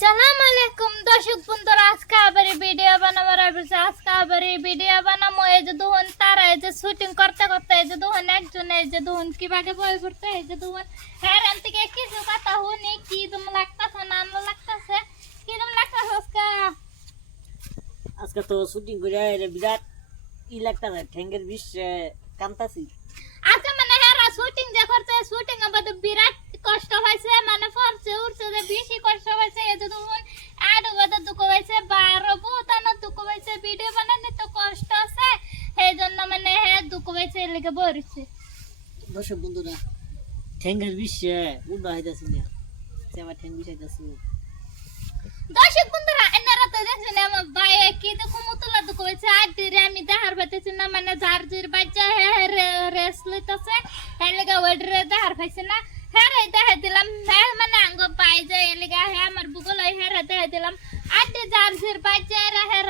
সালাম আলাইকুম দর্শক বন্ধুরা, আজকে আবার ভিডিও বানাবার আসছে। আজকে আবার ভিডিও বানাবো। এই যে দুহন তারা এই যে শুটিং করতে করতে এই যে দুহন একজন এই যে দুহন কি ভাগে বই করতে এই যে দুহন হ্যাঁ থেকে কিছু কথা শুনি কি তুমি লাগতাছে না না লাগতাছে কি তুমি লাগতাছে আজকে তো শুটিং করে বিরাট ই লাগতাছে ঠ্যাঙ্গের বিষ কামতাছি। আজকে মানে হ্যাঁ শুটিং যে করতে শুটিং আবার বিরাট কষ্ট হয়েছে, মানে ফরছে উঠছে যে বেশি কষ্ট হয়েছে। এই যে দুহন আড়ো বাদা দুঃখ হয়েছে, বারো বহুতানো দুঃখ হয়েছে, ভিডিও বানাতে তো কষ্ট আছে, সেই জন্য মানে হ্যাঁ দুঃখ হয়েছে লেগে বলছে। দর্শক বন্ধুরা, ঠ্যাঙ্গের বিষ উঠবা হইতাছি না, সে আমার ঠ্যাং বিষ হইতাছি। দর্শক বন্ধুরা, এনারা তো দেখছেন আমার ভাই কি দেখো মতলা দুঃখ হয়েছে। আর দিরে আমি দেখার পাইতেছি না, মানে যার জির বাচ্চা হ্যাঁ রেস লইতেছে, হ্যাঁ লেগে ওইডরে দেখার পাইছে না। হ্যাঁ রে দেখা দিলাম, হ্যাঁ মানে আঙ্গ পাই যায় লেগে হ্যাঁ আমার বুগল হ্যাঁ দেখা দিলাম। আর যার জির বাচ্চা হ্যাঁ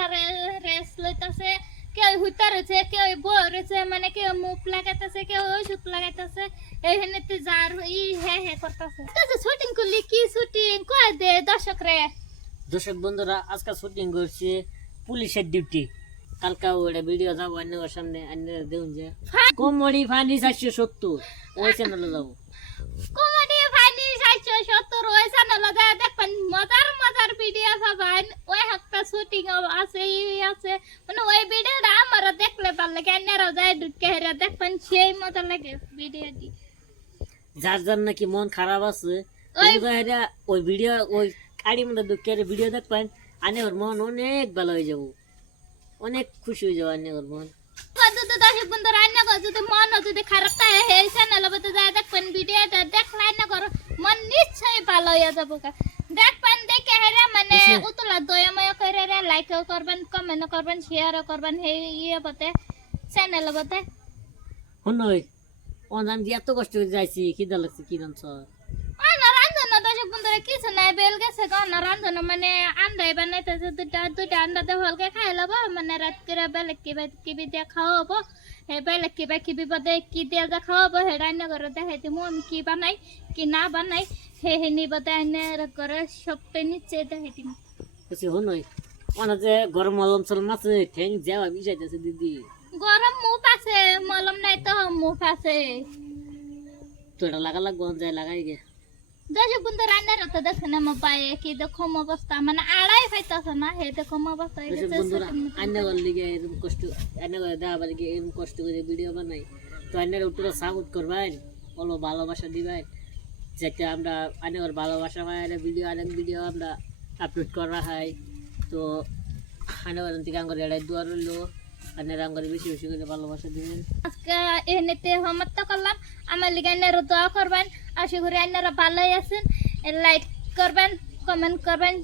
রেস লইতেছে, কেউ হুইতা রয়েছে, কেউ বই রয়েছে, মানে কেউ মুখ লাগাইতেছে, কেউ ওষুধ লাগাইতেছে, এইখানে যার ই হ্যাঁ হ্যাঁ করতেছে। শুটিং করলি কি শুটিং কয় দে দর্শক রে। দর্শক বন্ধুরা, আজকে শুটিং করছি পুলিশের ডিউটি। কালকা ওটা ভিডিও যাবো অন্যের সামনে, অন্যের দেউন যে কমড়ি ফানি 470 ওই চ্যানেলে যাবো। কমেডি ফানি 470 ওই চ্যানেলে যা দেখবেন, মজার মজার ভিডিও পাবেন। ওই একটা শুটিং আছে ই আছে, মানে ওই ভিডিওটা আমারও দেখলে ভালো লাগে, অন্যরাও যায় ঢুকে হেরা দেখবেন, সেই মজা লাগে ভিডিওটি। যার যার নাকি মন খারাপ আছে ওই- ওই ভিডিও ওই কাড়ির মধ্যে ঢুকে ভিডিও দেখবেন, আনে ওর মন অনেক ভালো হয়ে যাবো, অনেক খুশি হয়ে যাবো আনে ওর মন। যদি দর্শক বন্ধু রান্না করে যদি মন যদি খারাপ থাকে সেই চ্যানেলের মধ্যে যায় দেখবেন, ভিডিওটা দেখলে রান্না করো মন নিশ্চয়ই ভালো হয়ে যাবো। দেখবেন দেখে হেরা মানে উতলা দয়াময় করে লাইক করবেন, কমেন্ট করবেন, শেয়ারও করবেন সেই ইয়ে বতে চ্যানেলের মধ্যে। শুনই আমি এত কষ্ট করে যাইছি, খিদা লাগছে কি জানছ? রান্ধনা দর্শক বন্ধুরা কিছু নাই, বেল গেছে না রান্ধনা, মানে আন্ডাই বানাইতেছে দুইটা আন্ডা দিয়ে হলকে খাই লব, মানে রাত করে বেলেগ কিবি দিয়ে খাওয়াবো। সেই বেলেগ কিবি বদে কি দিয়ে যা খাওয়াবো সেই রান্না করে দেখাই দিব আমি কি বানাই কি না বানাই, সেই নিবদে এনে করে সবটাই নিচে দেখাই দিব। বলছি শুনই যে গরম মলম চলম আছে, ঠ্যাং যাওয়া বিষাইতেছে দিদি। গরম মুখ আছে, মলম নাই তো মুখ আছে। তো এটা লাগা লাগবো, যাই লাগাই গে। দর্শক বন্ধু রান্নার তো দেখছেন আমার পায়ে কি দেখম অবস্থা, মানে আড়াই পাইতেছে না, হে দেখম অবস্থা হয়ে দর্শক গেছে। বন্ধুরা, আন্না করার লিগে এরকম কষ্ট, আন্না করে দেওয়ার লিগে এরকম কষ্ট করে ভিডিও বানাই, তো আন্নার উপরে সাপোর্ট করবেন, বলো ভালোবাসা দিবেন, যাতে আমরা আন্নার ভালোবাসা পাই, ভিডিও অনেক ভিডিও আমরা আপলোড করা হয়। তো আন্নার থেকে আঙ্গর এড়াই দোয়া রইলো, আন্নার আঙ্গর বেশি বেশি করে ভালোবাসা দিবেন। আজকে এনেতে সমাপ্ত করলাম। আমার লিগে আইনারা দোয়া করবেন, আশা করি আইনারা ভালোই আছেন। লাইক করবেন, কমেন্ট করবেন,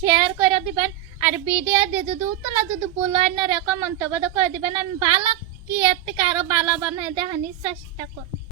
শেয়ার করে দিবেন। আর ভিডিও দিয়ে যদি উতলা যদি বলো আইনারা কমেন্ট করে দিবেন, আমি ভালো কি এর থেকে আরো ভালো বানাই দেখানি চেষ্টা করব।